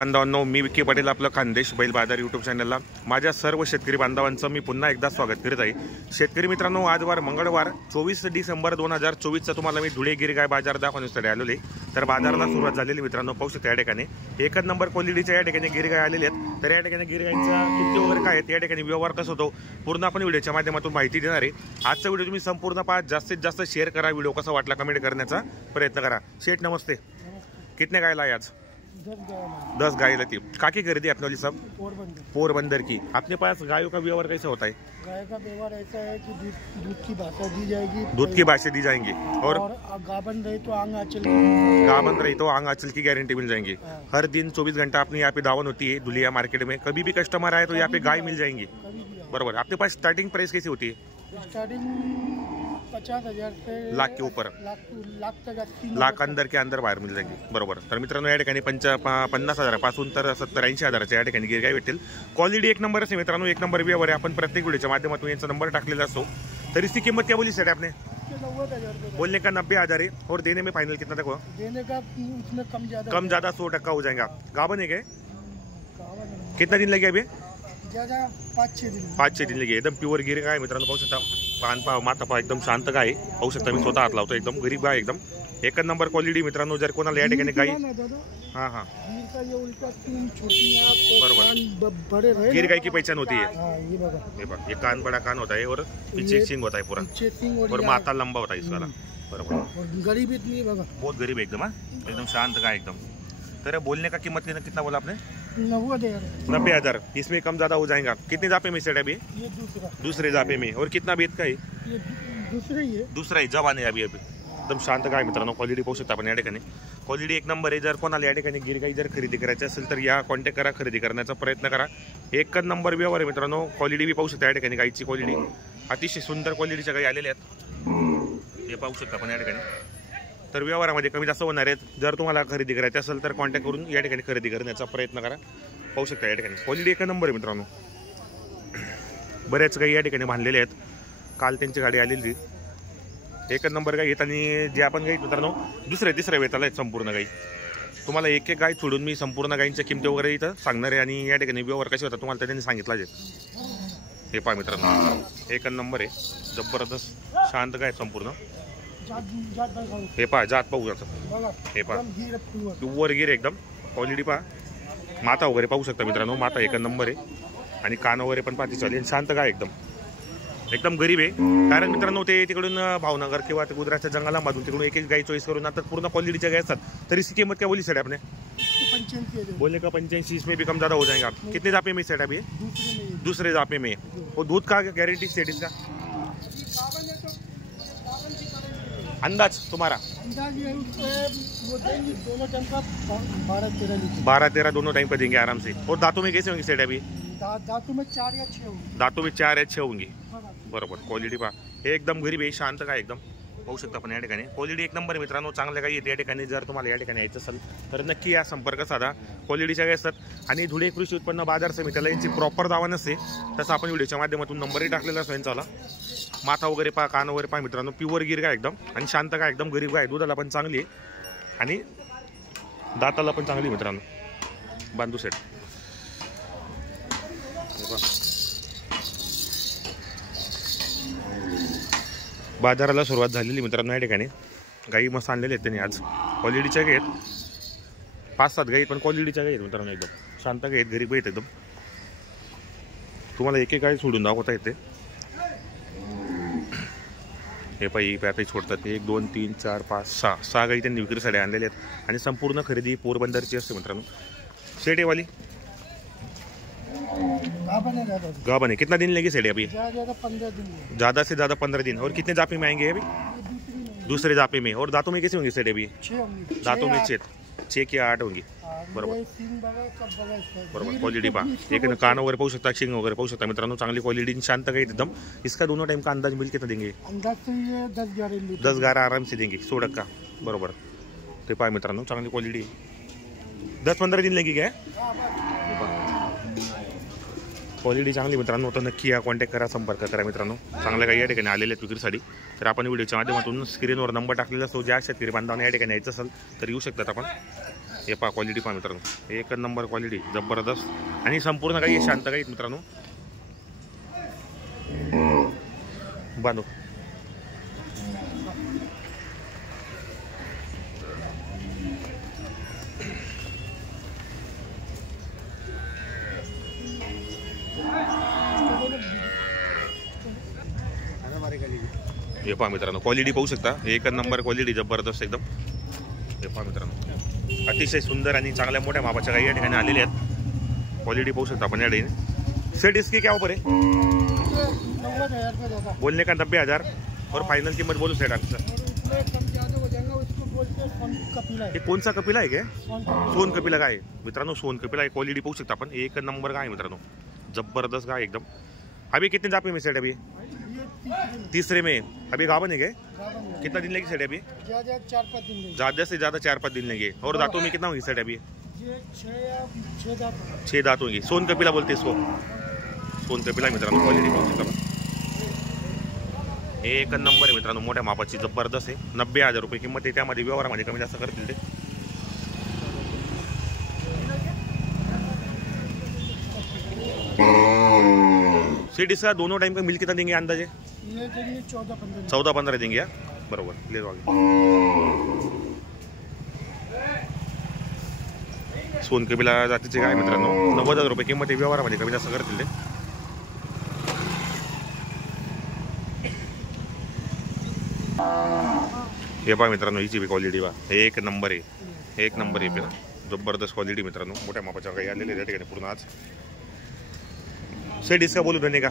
बांधवांनो, मी विकी पाटील आपलं खानदेश बैल बाजार यूट्यूब चॅनलला माझ्या सर्व शेतकरी बांधवांचं मी पुन्हा एकदा स्वागत करीत आहे। शेतकरी मित्रांनो, आज वार मंगळवार 24 डिसेंबर 2024 तुम्हाला मी धुळे गिरगाय बाजार दाखवण्यासाठी आलेले। तर बाजाराला सुरुवात झालेली मित्रांनो, पाहू शकता या ठिकाणी एकच नंबर क्वालिटीच्या या ठिकाणी गिरगाय आलेले आहेत। तर या ठिकाणी गिरगायचा किती वगैरे काय आहेत, या ठिकाणी व्यवहार कसं होतो पूर्ण आपण व्हिडिओच्या माध्यमातून माहिती देणार आहे। आजचा व्हिडिओ तुम्ही संपूर्ण पहा, जास्तीत जास्त शेअर करा, व्हिडिओ कसा वाटला कमेंट करण्याचा प्रयत्न करा। शेठ नमस्ते, कितने गाय लाए आज? 10 गाय लाती। काकी खरीदी अपने वाली सब पोरबंदर की। अपने पास गायों का व्यवहार कैसे होता है? गाय का व्यवहार ऐसा है कि दूध की भाषा दी जाएगी, दूध की भाषा दी जाएंगी और गाबन रही तो आंग आंचल की गारंटी मिल जाएंगी। हर दिन 24 घंटा अपनी यहाँ पे दावन होती है दुलिया मार्केट में, कभी भी कस्टमर आए तो यहाँ पे गाय मिल जाएंगी बराबर। आपके पास स्टार्टिंग प्राइस कैसी होती है? स्टार्टिंग 50,000 से लाख के ऊपर, लाख अंदर के अंदर बाहेर मिल जाएंगी बरोबर। तर मित्रांनो, या ठिकाणी 50,000 पासून तर 70-80 हजाराच्या या ठिकाणी गिरगाय भेटेल। क्वालिटी एक नंबर आहे मित्रांनो, एक नंबर व्यवहार आहे। आपण प्रत्येक व्हिडिओच्या माध्यमातून यांचा नंबर टाकलेला असतो। तर इसकी कीमत क्या बोली सर आपने? 90,000 बोलने का 90,000 है और देने में फाइनल कितना तक हुआ? देने का उसमें कम ज्यादा 100% हो जाएगा। गाबन है क्या? कितना दिन लगे अभी? 5-6 दिन लगे। एकदम प्युअर गिर गाय मित्रांनो, पाहू शकता पान पा माता पा एकदम शांत गाय पाहू शकता। मी स्वतः हात लावतो, एकदम गरीब गाय, एकदम एकच नंबर क्वालिटी मित्रांनो। जर कोणाला या ठिकाणी गाय बरोबर गिर गाय की पहचान होती है। ये कान बड़ा कान होता है और पीछे सिंग होता है पूरा, और माथा लंबा होता है इसका बरोबर। गरीब इतनी बहुत गरीब एकदम, एकदम शांत गाय एकदम। तर बोलने का कीमत कितना बोला आपने? 90,000। इसमें कम ज्यादा हो जाएगा। कितने जापे में सेट अभी? ये दूसरे जापे में। और कितना बेत का है? ये दूसरा ही जवान आहे अभी एकदम शांत गाय मित्रांनो। क्वालिटी पाहू शकता आपण या ठिकाणी, क्वालिटी एक नंबर आहे। जर कोणाला या ठिकाणी गिरगाई जर खरेदी करायची असेल तर या कॉन्टॅक्ट करा, खरेदी करण्याचा प्रयत्न करा। एकच नंबर व्यवहार आहे मित्रांनो। क्वालिटी बी पाहू शकता या ठिकाणी, गायची क्वालिटी अतिशय सुंदर क्वालिटीच्या गाई आलेल्या आहेत, हे पाहू शकता आपण या ठिकाणी। तर व्यवहारामध्ये कमी जास्त होणार आहेत। जर तुम्हाला खरेदी करायची असेल तर कॉन्टॅक्ट करून या ठिकाणी खरेदी करण्याचा प्रयत्न करा। पाहू शकता या ठिकाणी क्वालिटी एक नंबर आहे मित्रांनो। बऱ्याच गाई या ठिकाणी बांधलेल्या आहेत, काल त्यांची गाडी आलेली एक नंबर गाई आहेत। आणि जे आपण गाई मित्रांनो तिसऱ्या वेताला आहेत संपूर्ण गाई। तुम्हाला एक एक गाय सोडून मी संपूर्ण गायींच्या किमती वगैरे इथं सांगणार आहे, आणि या ठिकाणी व्यवहार कसे होता तुम्हाला त्यांनी सांगितलं आहे। हे पहा मित्रांनो, एक नंबर आहे, जबरदस्त शांत गाय संपूर्ण। हे पहा जात पाहू शकता, हे पहा प्युअर गिर एकदम। क्वालिटी पहा, माता वगैरे पाहू शकता मित्रांनो, माता एक नंबर आहे। आणि कान वगैरे पण पाहती चालेल, शांत गाय एकदम गरीब आहे। कारण मित्रांनो ते तिकडून भावनगर किंवा ते गुजरातच्या जंगलामधून तिकडून एक गाय चॉईस करून आता पूर्ण क्वालिटीच्या गाय असतात। तर इसकी कीमत क्या बोली सेट आपने? 85 बोलने का 85। इसमें भी कम ज़्यादा हो जाएगा। कितने जापे में सेट अभी? दूसरे जापे में। और दूध का गारंटी सेट इसका अंदाज तुम्हारा? वो देंगे दोनों टाइम का 12-13 दोनों टाइम पे देंगे आराम से। और दांतों में कैसे होंगे सेट अभी? दांतों में 4 या 6 होंगे। दांतों में 4 या 6 होंगी बरोबर। क्वालिटी पहा, हे एकदम गरीब आहे, शांत काय एकदम पाहू शकता पण या ठिकाणी। क्वालिटी एक नंबर आहे मित्रांनो, चांगल्या गाई येते या ठिकाणी। जर तुम्हाला या ठिकाणी यायचं असेल तर नक्की या संपर्क साधा। क्वालिटीच्या गाई असतात। आणि धुळे कृषी उत्पन्न बाजार समितीला यांची प्रॉपर दावा नसते, तसं आपण व्हिडिओच्या माध्यमातून नंबरही टाकलेला असतो यांचा। माथा वगैरे पहा, कान वगैरे पहा मित्रांनो, प्युअर गिर गाय एकदम। आणि शांत गाय एकदम गरीब गाय, दुधाला पण चांगली आहे आणि दाताला पण चांगली मित्रांनो। बांधू सेट बाजाराला सुरुवात झालेली मित्रांनो या ठिकाणी। गाई मस्त आणलेले आहेत त्यांनी आज, क्वालिटीच्या गाई आहेत। 5-7 गाई पण क्वालिटीच्या गाई आहेत मित्रांनो, एकदम शांत गाई आहेत, गरीब आहेत एकदम। तुम्हाला एक एक गाय सोडून दाखवता येते। हे पायी प्यापी सोडतात, 1 2 3 4 5 6 गाई त्यांनी विक्रीसाठी आणलेले आहेत। आणि संपूर्ण खरेदी पोरबंदरची असते मित्रांनो। शेटे वाली गाबन है। कितना दिन लगे सेठ अभी? ज़्यादा से ज़्यादा 15 दिन। और कितने जापे में आएंगे अभी? दूसरे जापे में। और दांतों में कैसे होंगे सेठ अभी? दांतों में 6 की 8 होंगी बरोबर बरोबर। क्वालिटी पहा, एक कान वगैरे पाहू शकता, शिंग वगैरे पाहू शकता मित्रांनो, चांगली क्वालिटी, शांत गाय एकदम। इसका दोनों टाइम का अंदाज मिल कितना देंगे? 10-11 आराम से देंगे, 100% बरोबर। ते पहा मित्रांनो, चांगली क्वालिटी, 10-15 दिन लगी क्या? क्वालिटी चांगली मित्रांनो, तर नक्की या कॉन्टॅक्ट करा, संपर्क करा मित्रांनो। चांगल्या काही या ठिकाणी आलेल्या आहेत विक्रीसाठी। तर आपण व्हिडिओच्या माध्यमातून स्क्रीनवर नंबर टाकलेला असतो, ज्या शेतकरी बांधवांना या ठिकाणी यायचं असेल तर येऊ शकतात आपण। हे पहा क्वालिटी पहा मित्रांनो, एक नंबर क्वालिटी जबरदस्त आणि संपूर्ण काही शांत काही मित्रांनो. बांधू हे पहा मित्रांनो, क्वालिटी पाहू शकता, एक नंबर क्वालिटी जबरदस्त एकदम. हे पहा मित्रांनो, अतिशय सुंदर आणि चांगल्या मोठ्या मापाच्या काही या ठिकाणी आलेल्या आहेत. क्वालिटी पाहू शकता आपण या ठिकाणी. सेट इसकी क्या ऊपर है? 90,000 बोलने का 90,000 और फाइनल कीमत बोलू सेट आपका. हे कोणचा कपिला आहे काय? सोन कपिला गाय मित्रांनो, सोन कपिला आहे. क्वालिटी पाहू शकता आपण, एक नंबर गाय मित्रांनो, जबरदस्त गाय एकदम. अभी कितने जापे में सेट अभी? तीसरे में. अभी गावन है क्या? कितना दिन लेगी सेट अभी? ज्यादा से ज्यादा 4-5 दिन लेंगे. और दांतों में कितना होगी सेट अभी? 6 दांत होंगी. सोन कपिला बोलते इसको, सोन कपिला मित्रांनो. क्वालिटी पाहू शकता एक नंबर आहे मित्रांनो, मोठ्या मापाची जबरदस्त आहे. 90,000 रुपये किंमत आहे. त्यामध्ये व्यवहारामध्ये कमी जास्त करतील ते. सीट इसका दोनों टाइम का मिल कितना देंगे अंदाजे? 14-15 देंगे. बरोबर, ले जाओ. सोन कपिला जातीचे काय मित्रांनो, 90,000 रुपये किंमत आहे. व्यवहारामध्ये कमी जास्त करतील ते. हे पहा मित्रांनो, हिची बी क्वालिटी पहा, एक नंबर आहे. एक नंबर आहे जबरदस्त क्वालिटी मित्रांनो, मोठ्या मापाच्या काही आलेले त्या ठिकाणी पूर्ण आज. सेट इसका बोलू देने का?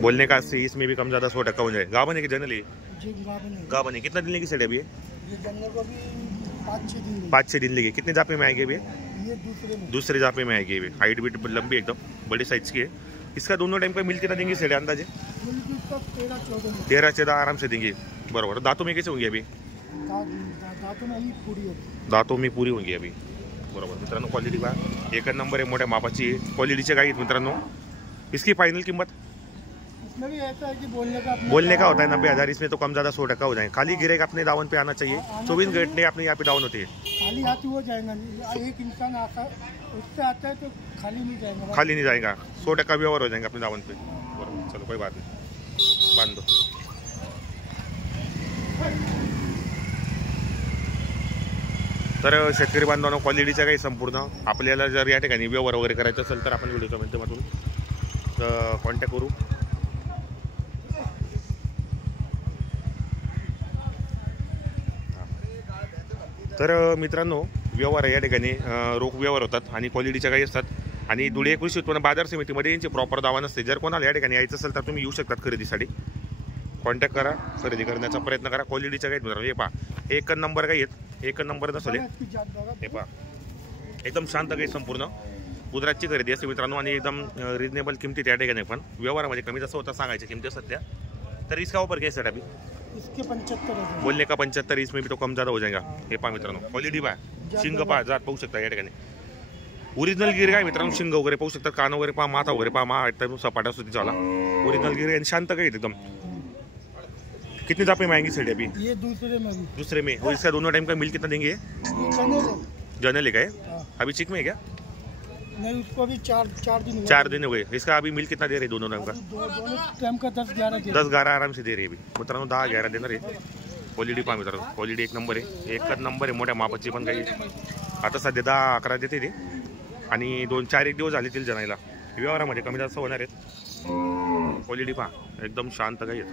बोलने का 80, इसमें भी कम ज़्यादा 100% हो जाए. गावन है कि जनरली? गावन है. कितना दिन लेगी सेट अभी? 5-6 दिन लेगी. कितने जापे में आएगी अभी? दूसरे जापे में आएगी. हाइट भी लंबी एकदम बड़ी साइज की है. इसका दोनों टाइम का मिल कितना देंगे सेट अंदाजे? 13-14 आराम से देंगे. बरोबर. दांतों में कैसे होंगे अभी? दांतों में पूरी होंगी अभी. बरोबर मित्रांनो, क्वालिटी पहा, एक नंबर आहे. मोठ्या मापाची क्वालिटीचे काही मित्रांनो. इसकी फाइनल कीमत? बोलने का होता है 90,000. इसमें तो कम ज़्यादा 100% हो जाए. खाली गिरेगा अपने दावन पे आना चाहिए. 24 घंटे अपने यहाँ पे दावन होती है. खाली हाथी हो जाएगा. एक इंसान उससे आता है तो खाली नहीं जाएगा. खाली नहीं जाएगा. 100% व्यवहार हो जाएंगे अपने दावन पे. बरोबर. चलो कोई बात नहीं, बांध दो. तर शेतकरी बांधवांनो, क्वालिटीच्या काही संपूर्ण आपल्याला जर या ठिकाणी व्यवहार वगैरे करायचं असेल तर आपण व्हिडिओच्या माध्यमातून कॉन्टॅक्ट करू. तर मित्रांनो, व्यवहार या ठिकाणी रोख व्यवहार होतात आणि क्वालिटीच्या काही असतात. आणि धुळे कृषी उत्पन्न बाजार समितीमध्ये यांचे प्रॉपर दावा नसते. जर कोणाला या ठिकाणी यायचं असेल तर तुम्ही येऊ शकतात खरेदीसाठी. कॉन्टॅक्ट करा, खरेदी करण्याचा प्रयत्न करा. क्वालिटीच्या काही मित्रांनो, हे पहा, एक नंबर काही आहेत. एक नंबर नसले. हे पहा, एकदम शांत काही संपूर्ण गुजरातची खरेदी असते मित्रांनो. आणि एकदम रिजनेबल किमती त्या ठिकाणी पण व्यवहारामध्ये कमी जास्त होता सांगायच्या किमती सध्या. तर इसका ऊपर क्या सेट अभी? इसके 75. बोलने का 75, इसमें भी तो कम ज़्यादा हो जाएगा. हे पहा मित्रांनो, क्वालिटी पहा, शिंग पहा, जात पाहू शकता या ठिकाणी. ओरिजिनल गिर काय मित्रांनो, शिंग वगैरे पाहू शकता, कान वगैरे पहा, माथा वगैरे पहा, एकदम सपाटा असतो तिचा. ओरिजिनल गिर आणि शांत काही एकदम. कितने जापे में आएंगी सेट अभी? ये दूसरे में. और इसका दोनों टाइम का मिल कितना देंगे? जनरल है क्या? अभी चिक में है क्या? नहीं, उसको अभी 4 दिन हुए. 4 दिन हुए. इसका अभी मिल कितना दे रहे दोनों टाइम का? दोनों टाइम का 10-11 आराम से दे रहे अभी मित्रांनो. 10-11 देणार आहे. क्वालिटी पहा मित्रांनो, क्वालिटी एक नंबर आहे. एकच नंबर आहे. मोठ्या मापाची पण काही आता सध्या 10-11 देते ते. आणि 2-4 दिवस झाले तिला जनायला. व्यवहारामध्ये कमी जास्त होणार आहेत. क्वालिटी पहा, एकदम शांत काही आहेत.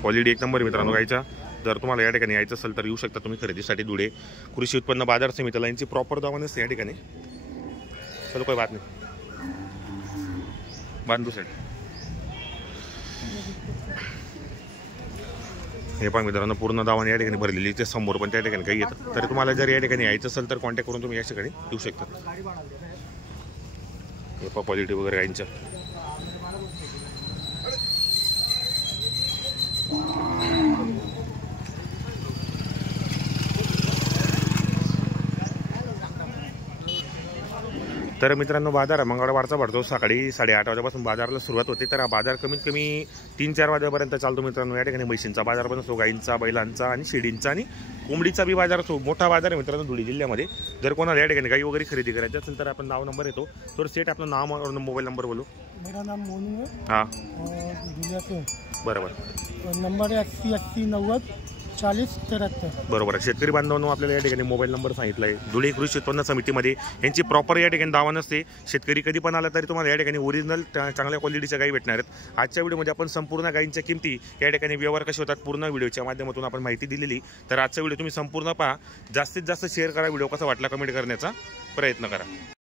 क्वालिटी एक नंबर मित्रांनो गायचा. जर तुम्हाला या ठिकाणी यायचं असेल तर येऊ शकता तुम्ही खरेदीसाठी. धुळे कृषी उत्पन्न बाजार समितीला यांची प्रॉपर दावा नसते या ठिकाणी. चलो कोई बात नाही, बांधू सेट. हे पण मित्रांनो, पूर्ण दावाने या ठिकाणी भरलेली. ते समोर पण त्या ठिकाणी काही येतं. तर तुम्हाला जर या ठिकाणी यायचं असेल तर कॉन्टॅक्ट करून तुम्ही या ठिकाणी येऊ शकता. हे पहा क्वालिटी वगैरे गायींच्या. तर मित्रांनो बाजार मंगळवारचा भरतो, सकाळी 8:30 वाजेपासून बाजाराला सुरुवात होते. तर हा बाजार कमीत कमी 3-4 वाजेपर्यंत चालतो मित्रांनो. या ठिकाणी म्हशींचा बाजार पण असतो, गाईंचा, बैलांचा आणि शेळींचा आणि कोंबडीचा बी बाजार असतो. मोठा बाजार आहे मित्रांनो धुळे जिल्ह्यामध्ये. जर कोणाला या ठिकाणी गाई वगैरे खरेदी करायची असेल तर आपण नाव नंबर येतो. तर सेट आपलं नाव और मोबाईल नंबर बोलो. मेरा नाम मोनू है हाँ और दुनिया से बरोबर और नंबर है 80 80 90 40 73. बरोबर आहे. शेतकरी बांधवांनो आपल्याला या ठिकाणी मोबाईल नंबर सांगितला आहे. धुळे कृषी उत्पन्न समितीमध्ये यांची प्रॉपर या ठिकाणी दावा नसते. शेतकरी कधी पण आला तरी तुम्हाला या ठिकाणी ओरिजिनल चांगल्या क्वालिटीच्या गाई भेटणार आहेत. आजच्या व्हिडिओमध्ये आपण संपूर्ण गाईंच्या किमती, या ठिकाणी व्यवहार कसे होतात पूर्ण व्हिडिओच्या माध्यमातून आपण माहिती दिलेली. तर आजचा व्हिडिओ तुम्ही संपूर्ण पहा, जास्तीत जास्त शेअर करा. व्हिडिओ कसा वाटला कमेंट करण्याचा प्रयत्न करा.